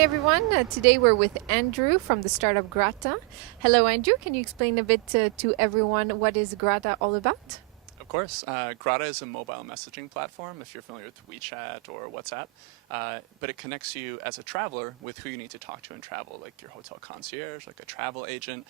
everyone. Today we're with Andrew from the startup Grata. Hello, Andrew. Can you explain a bit to everyone what is Grata all about? Of course. Grata is a mobile messaging platform, if you're familiar with WeChat or WhatsApp, but it connects you as a traveler with who you need to talk to in travel, like your hotel concierge, like a travel agent,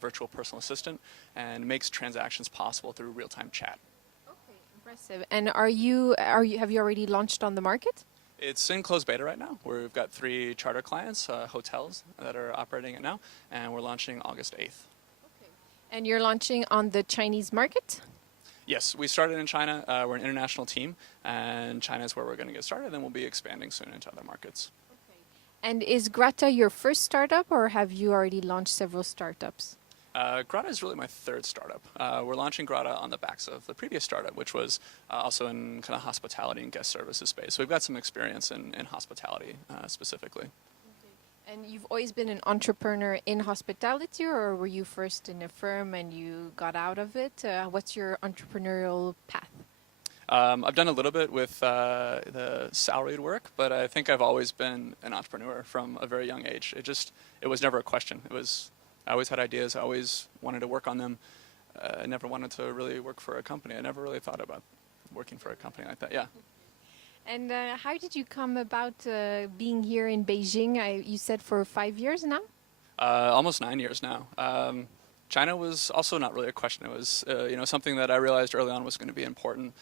virtual personal assistant, and makes transactions possible through real-time chat. Okay, impressive. And have you already launched on the market? It's in closed beta right now. We've got 3 charter clients, hotels that are operating it now, and we're launching August 8th. Okay. And you're launching on the Chinese market? Yes, we started in China. We're an international team, and China is where we're going to get started. Then we'll be expanding soon into other markets. Okay. And is Grata your first startup, or have you already launched several startups? Grata is really my 3rd startup. We're launching Grata on the backs of the previous startup, which was also in kind of hospitality and guest services space. So we've got some experience in hospitality specifically. And you've always been an entrepreneur in hospitality, or were you first in a firm and you got out of it? What's your entrepreneurial path? I've done a little bit with the salaried work, but I think I've always been an entrepreneur from a very young age. It was never a question. I always had ideas. I always wanted to work on them. I never wanted to really work for a company. I never really thought about working for a company like that. Yeah. And how did you come about being here in Beijing? You said for 5 years now? Almost 9 years now. China was also not really a question. It was something that I realized early on was going to be important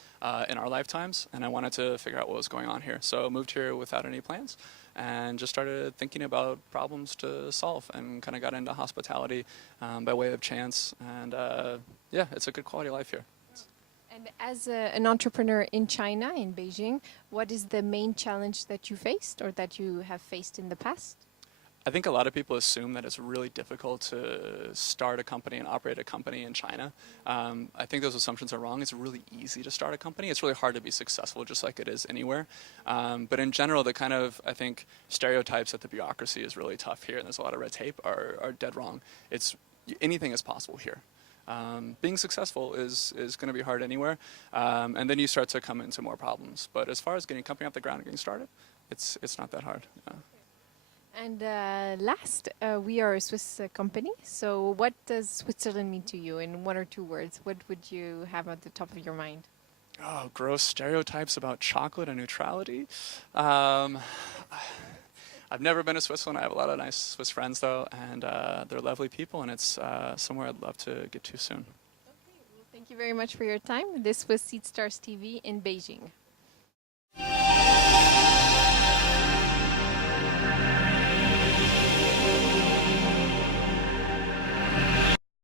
in our lifetimes, and I wanted to figure out what was going on here. So I moved here without any plans and just started thinking about problems to solve and kind of got into hospitality by way of chance. And yeah, it's a good quality of life here. And as an entrepreneur in China, in Beijing, what is the main challenge that you faced or that you have faced in the past? I think a lot of people assume that it's really difficult to start a company and operate a company in China. I think those assumptions are wrong. It's really easy to start a company. It's really hard to be successful, just like it is anywhere. But in general, the kind of, I think, stereotypes that the bureaucracy is really tough here and there's a lot of red tape are dead wrong. Anything is possible here. Being successful is going to be hard anywhere, and then you start to come into more problems. But as far as getting a company off the ground and getting started, it's not that hard. Yeah. And last, we are a Swiss company. So what does Switzerland mean to you in 1 or 2 words? What would you have at the top of your mind? Oh, gross stereotypes about chocolate and neutrality. Um, I've never been to Switzerland. I have a lot of nice Swiss friends, though, and they're lovely people, and it's somewhere I'd love to get to soon. Okay, well, thank you very much for your time. This was Seed Stars TV in Beijing.